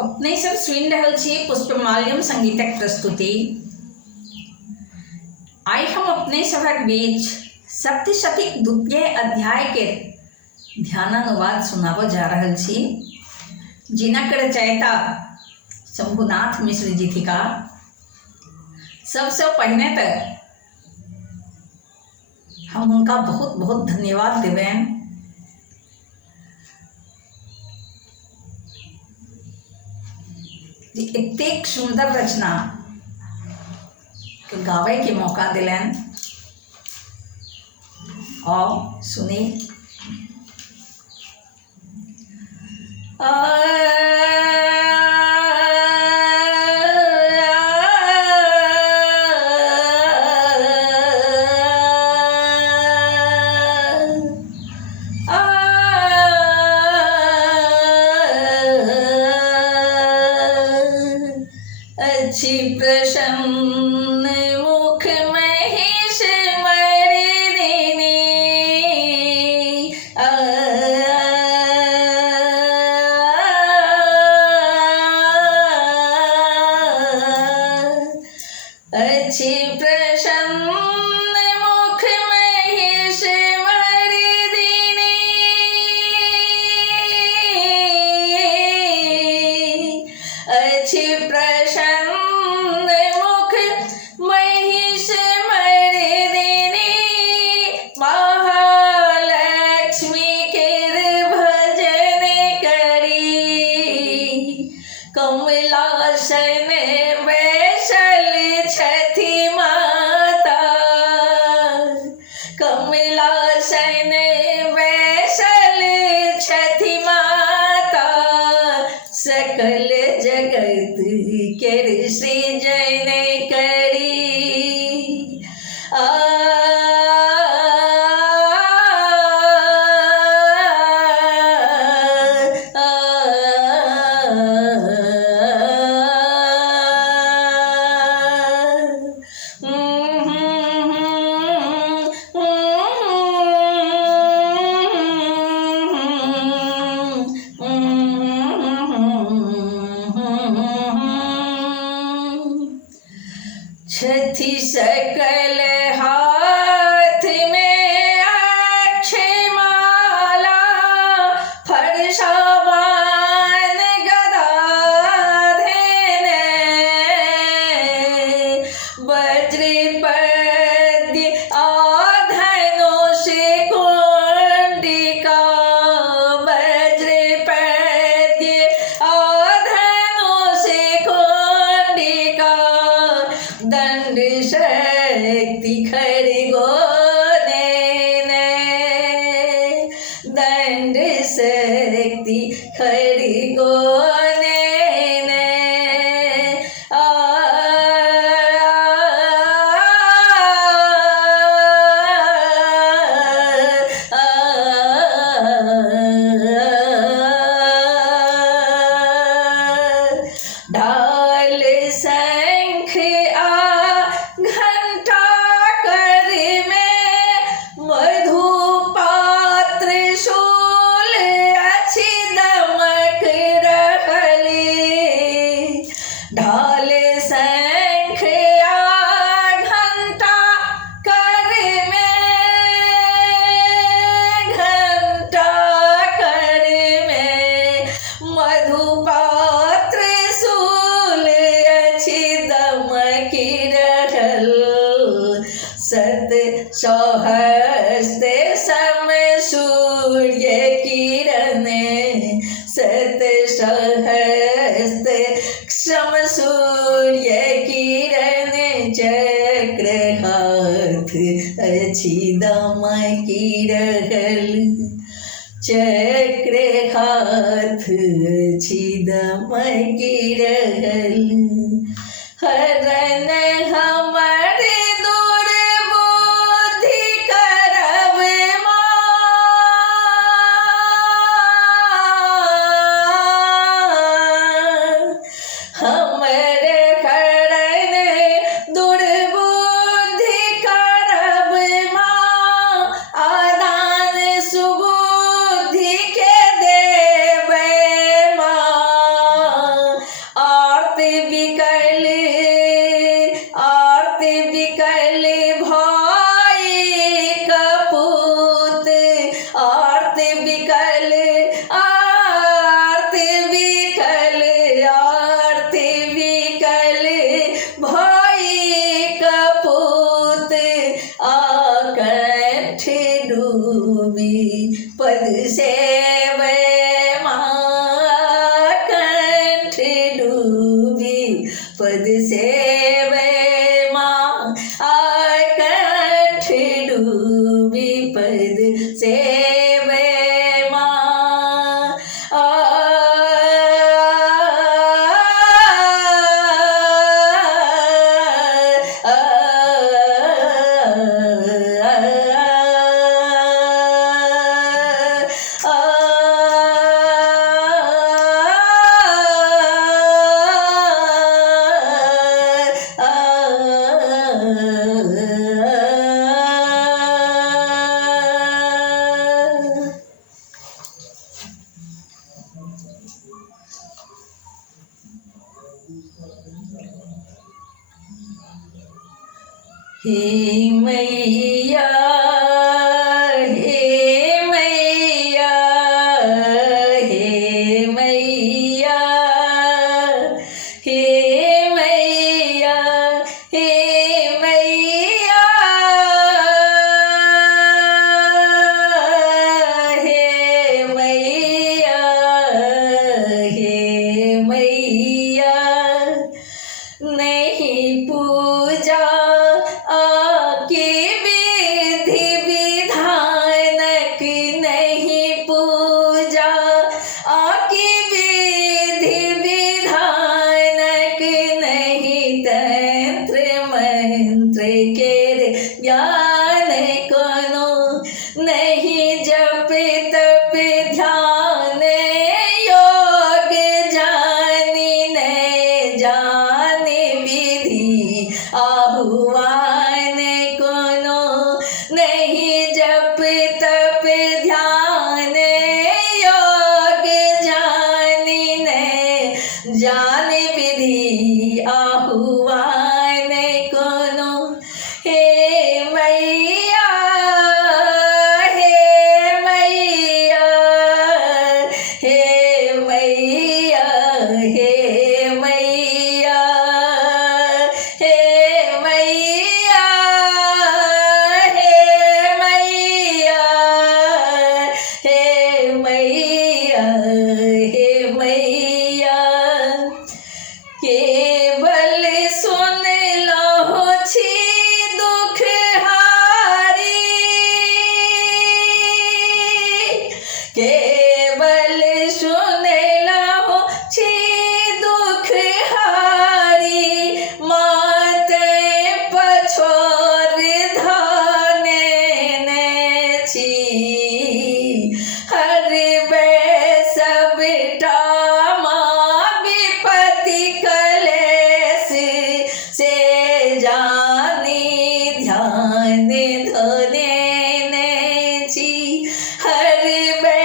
अपने सब सुनि रहल छी पुष्पमाल्यम संगीतक प्रस्तुति। आइ हम अपने सभक बीच सप्तशतीक द्वितीय अध्याय के ध्यानानुवाद सुनाबऽ जा रहल छी, जिनक रचयिता शंभुनाथ मिश्र जी थिका। सबसे पहिने तऽ हम हुनका बहुत बहुत धन्यवाद देबनि जे एतेक सुंदर रचना के गावे के मौका दिलनि। और सुनी अच्छी प्रसन्न मुख महेश मर्दिनी, अच्छी प्रसन्न मुख महेश मर्दिनी, अच्छी प्रसन्न मुख महिष मर्दिनी, महालक्ष्मी केर भजन करी, कमलासन बैसल छथि माता, कमलासन बैसल छथि माता, सकल जगत केर सृजन करी। छथि सकल हाथ में अक्षयमाला, फरसावान गदा धेने, वज्रपद्य धनुष कुंडिका, वज्रपद्य धनुष कुंडिका, दंड शक्ति खड्गो नैने, दंड शक्ति खड्गो नैने, ढाल शंख घंटा कर में, मधुपात्र शूल अछि दमक रहली, ढाल शंख घंटा कर में, घंटा कर में, मधुपात्र शूल अछि दमकी रहल, सत सहस्त्र सम सूर्य किरण, सत सहस्त्र सम सूर्य किरण, चक्र हाथ अछि दमकी रहल, चक्र हाथ अछि दमकी रहल, हरन हमर दुर्बुद्धि करब मां, हमर हरन दुर्बुद्धि करब मां, आदान सुबुद्धि के पद सेवे माँ कंठ डूबी, पद सेवे माँ कंठ डूबी, पद सेवे माँ हे मैया, हे मैया, हे मैया, हे मैया, हे मैया, हे मैया, हे मैया, नहीं पूजा आके विधि विधानक, नहीं पूजा आके विधि विधानक, नहीं तंत्र मंत्र के ज्ञान कोनो, नहीं जप तप ध्यान योग जानी न जाने विधि आहुआन कोनो, नहीं जप तप ध्यान योग जानी न जाने विधि आहुआन कोनो। हे मैया, हे मैया, हे मैया, हे मैया, हे मैया, हे मैया, हे मैया, हे मैया, केवल सुन लो छी दुख हारी, केवल सुन लो छी दुख हारी, माते पछोर धाने ने छी, हर बे सबटा विपत्ति कलेश से जानी ध्यान धने ने छी, हर बे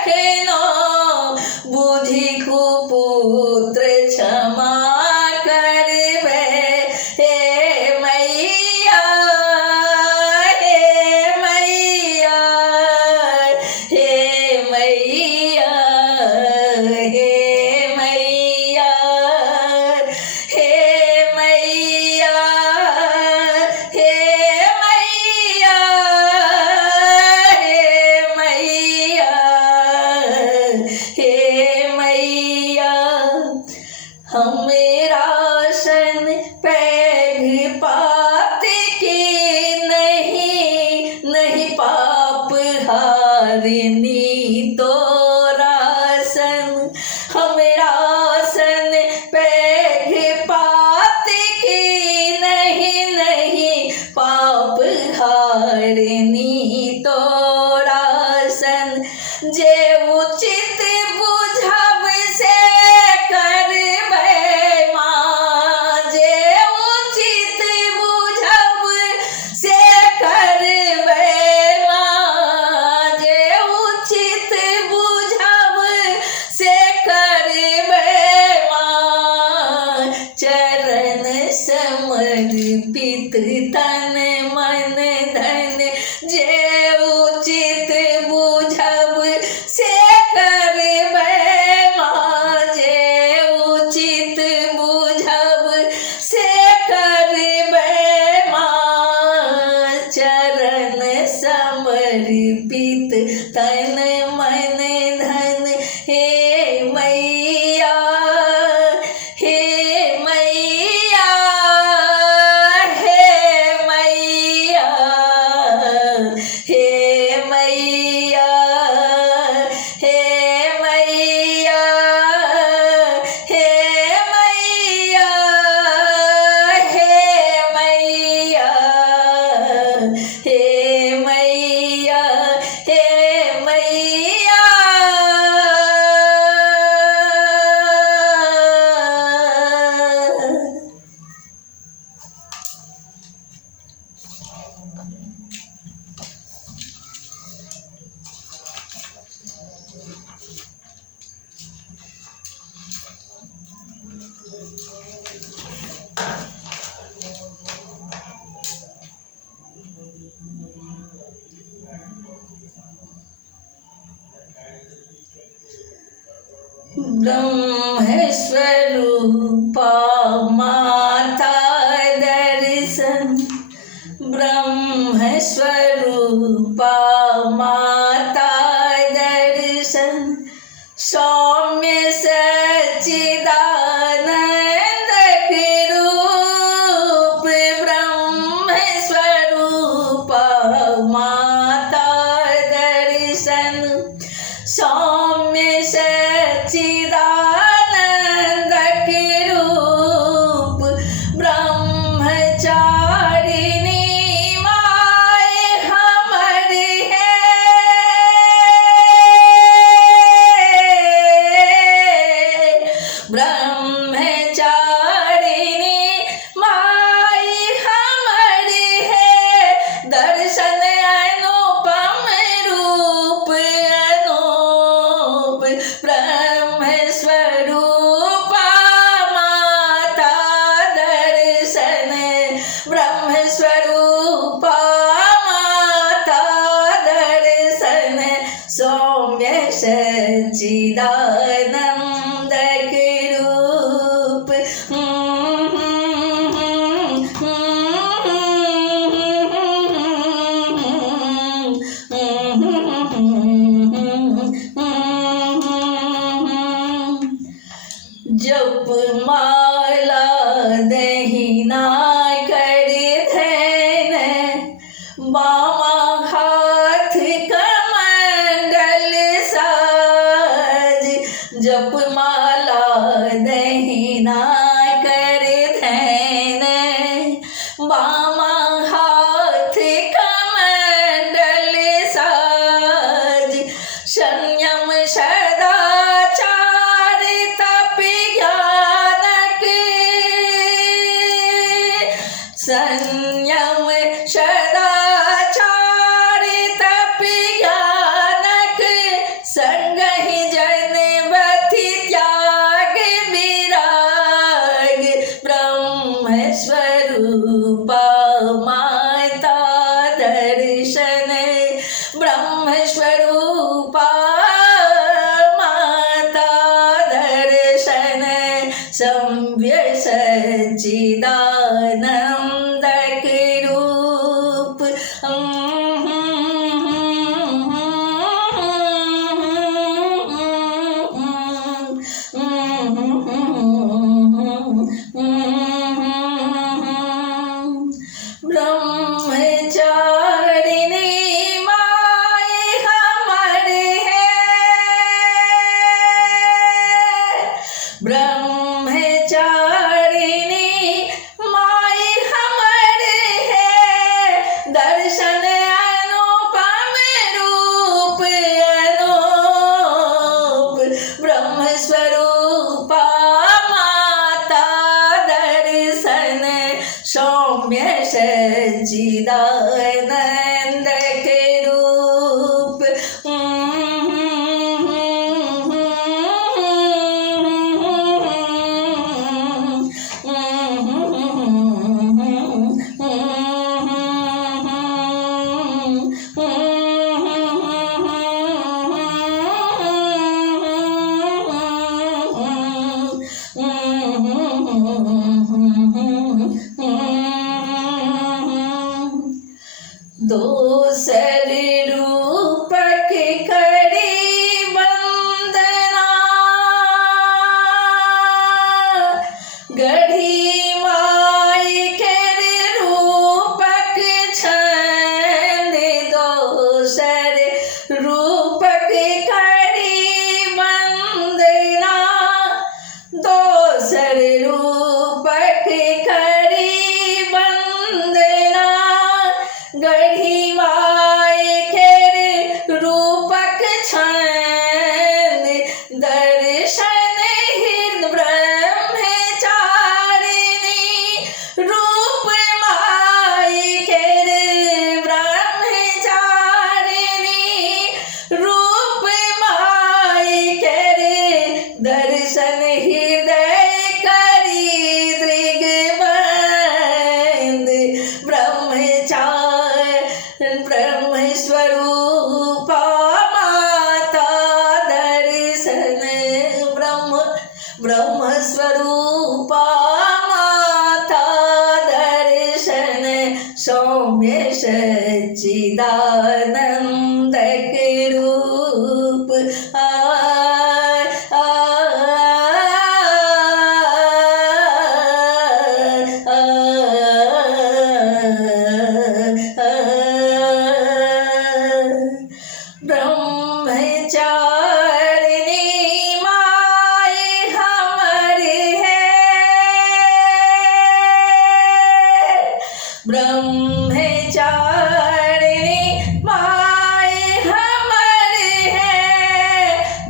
एखनो बुझि कुपुत्र क्षमा करबे हे मैया हे मैया हे मैया हे मैया हे मैया हे मैया हे मैया हमेरा सन पैघ पाप के नहीं पाप हारिनी तोरा सन हमेरा सन पैघ पाप के नहीं पाप हारिनी तोरा सन जे उचित बुझब से करबै माँ जे उचित बुझब से करबै माँ जे उचित बुझब से करबै माँ चरण समर्पित तन मन धन जे उचित बुझब से करबै माँ जे उचित बुझब से करबै माँ चरण समर्पित तन मन धन हे मैया हे मैया हे मैया हे मैया हे मैया हे मैया हे मैया हे मैया हे मैया ब्रह्मस्वरूपा माता दर्शन ब्रह्मस्वरूपा माता दर्शन सौम्य सच्चिदानंद रूप ब्रह्मस्वरूपा माता दर्शन सौम्य सच्चिदानंद रूप ब्रह्मचारिणी माय हमर है ब्रह्मचारिणी माय हमर है दर्शन अनुपम रूप अनूप ब्रह्मस्वरूपा माता दर्शन ब्रह्मस्वरूपा माता दर्शन सौम्य सच्चिदानंद रूप जप माला दहिना कर धैन बामा हाथ कमंडल साज जप माला दहिना कर धैन बामा हाथ कमंडल साज संयम सदाचार तप ज्ञानक संयम सदाचार तप ज्ञानक संग सच्चिदानंदक रूप। ब्रह्मचारिणी माय हमर है, ब्रह्मचारिणी माय हमर है, दर्शन अनुपम रूप अनूप, ब्रह्म स्वरूपा माता दर्शन सौम्य सच्चिदानंदक रूप। दोसर रूपक करी वंदना, गढ़ी माय कर रूपक छंद, दोसर रूपक करी वंदना, दोसर रूपक करी वंदना, गढ़ी माय केर रूपक छंद, दर्शन हृद ब्रह्मचारिणी रूप माय केर, ब्रह्मचारिणी रूप माय केर, दर्शन हृदय करी दृग्बंद, ब्रह्म स्वरूपा माता दर्शन, ब्रह्म स्वरूपा माता दर्शन सौम्य सच्चिदानंदक रूप। ब्रह्मचारिणी माय हमर है, ब्रह्मचारिणी माय हमर है,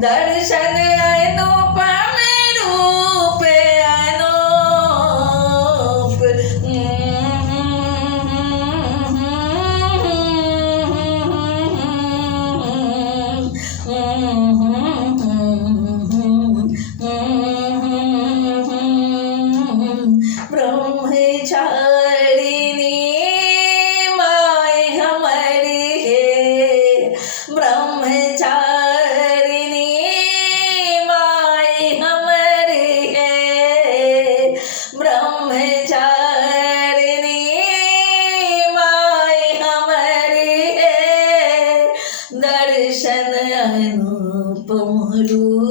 दर्शन अनुपम रूप अनूप, ब्रह्मचारिणी माय हमर है, ब्रह्मचारिणी माय हमर है, ब्रह्मचारिणी माय हमर है, दर्शन अनुपम रूप।